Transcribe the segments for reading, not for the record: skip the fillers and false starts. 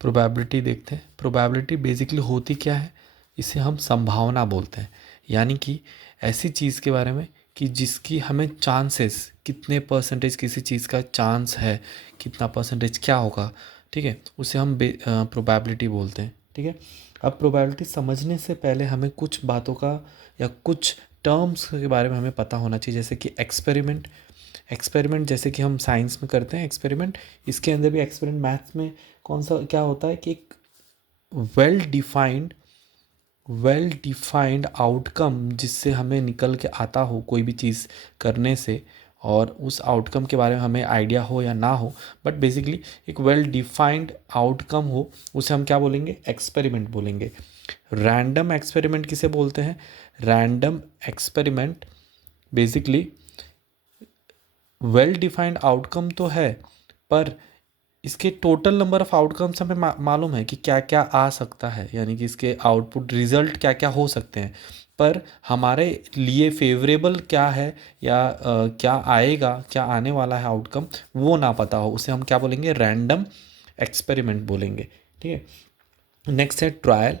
Probability देखते हैं। Probability basically होती क्या है, इसे हम संभावना बोलते हैं। यानी कि ऐसी चीज़ के बारे में कि जिसकी हमें चांसेस, कितने परसेंटेज किसी चीज़ का चांस है, कितना परसेंटेज क्या होगा, ठीक है, उसे हम प्रोबेबिलिटी बोलते हैं। ठीक है, अब प्रोबेबिलिटी समझने से पहले हमें कुछ बातों का या कुछ टर्म्स के बारे में हमें पता होना चाहिए, जैसे कि एक्सपेरिमेंट। एक्सपेरिमेंट जैसे कि हम साइंस में करते हैं एक्सपेरिमेंट, इसके अंदर भी एक्सपेरिमेंट, मैथ्स में कौन सा क्या होता है कि एक वेल डिफाइंड आउटकम जिससे हमें निकल के आता हो कोई भी चीज़ करने से, और उस आउटकम के बारे में हमें आइडिया हो या ना हो, बट बेसिकली एक वेल डिफाइंड आउटकम हो, उसे हम क्या बोलेंगे, एक्सपेरिमेंट बोलेंगे। रैंडम एक्सपेरिमेंट किसे बोलते हैं, random experiment basically well defined outcome तो है, पर इसके टोटल नंबर ऑफ आउटकम्स हमें मालूम है कि क्या क्या आ सकता है, यानी कि इसके आउटपुट रिजल्ट क्या क्या हो सकते हैं, पर हमारे लिए फेवरेबल क्या है या क्या आएगा, क्या आने वाला है आउटकम, वो ना पता हो, उसे हम क्या बोलेंगे, रैंडम एक्सपेरिमेंट बोलेंगे। ठीक है, नेक्स्ट है ट्रायल।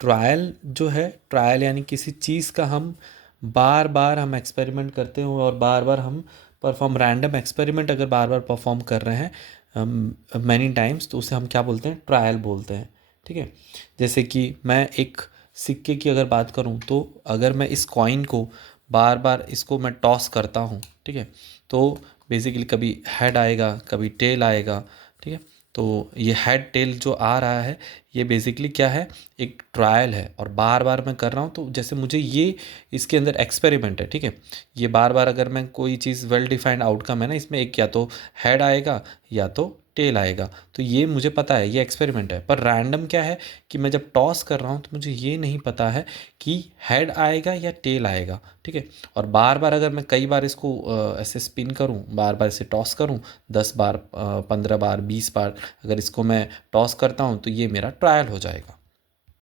ट्रायल जो है, ट्रायल यानी किसी चीज़ का हम बार बार हम एक्सपेरिमेंट करते हो और बार बार हम परफॉर्म, रैंडम एक्सपेरिमेंट अगर बार बार परफॉर्म कर रहे हैं मैनी टाइम्स, तो उसे हम क्या बोलते हैं, ट्रायल बोलते हैं। ठीक है, जैसे कि मैं एक सिक्के की अगर बात करूं, तो अगर मैं इस कॉइन को बार बार इसको मैं टॉस करता हूं, ठीक है, तो बेसिकली कभी हेड आएगा, कभी टेल आएगा। ठीक है, तो ये हेड टेल जो आ रहा है, ये बेसिकली क्या है, एक ट्रायल है, और बार बार मैं कर रहा हूँ, तो जैसे मुझे ये इसके अंदर एक्सपेरिमेंट है। ठीक है, ये बार बार अगर मैं कोई चीज़, वेल डिफाइंड आउटकम है ना, इसमें एक या तो हेड आएगा या तो टेल आएगा, तो ये मुझे पता है, ये एक्सपेरिमेंट है। पर रैंडम क्या है कि मैं जब टॉस कर रहा हूँ तो मुझे ये नहीं पता है कि हेड आएगा या टेल आएगा। ठीक है, और बार बार अगर मैं कई बार इसको ऐसे स्पिन करूँ, बार बार इसे टॉस करूँ, 10 बार, 15 बार, 20 बार अगर इसको मैं टॉस करता हूँ, तो ये मेरा ट्रायल हो जाएगा।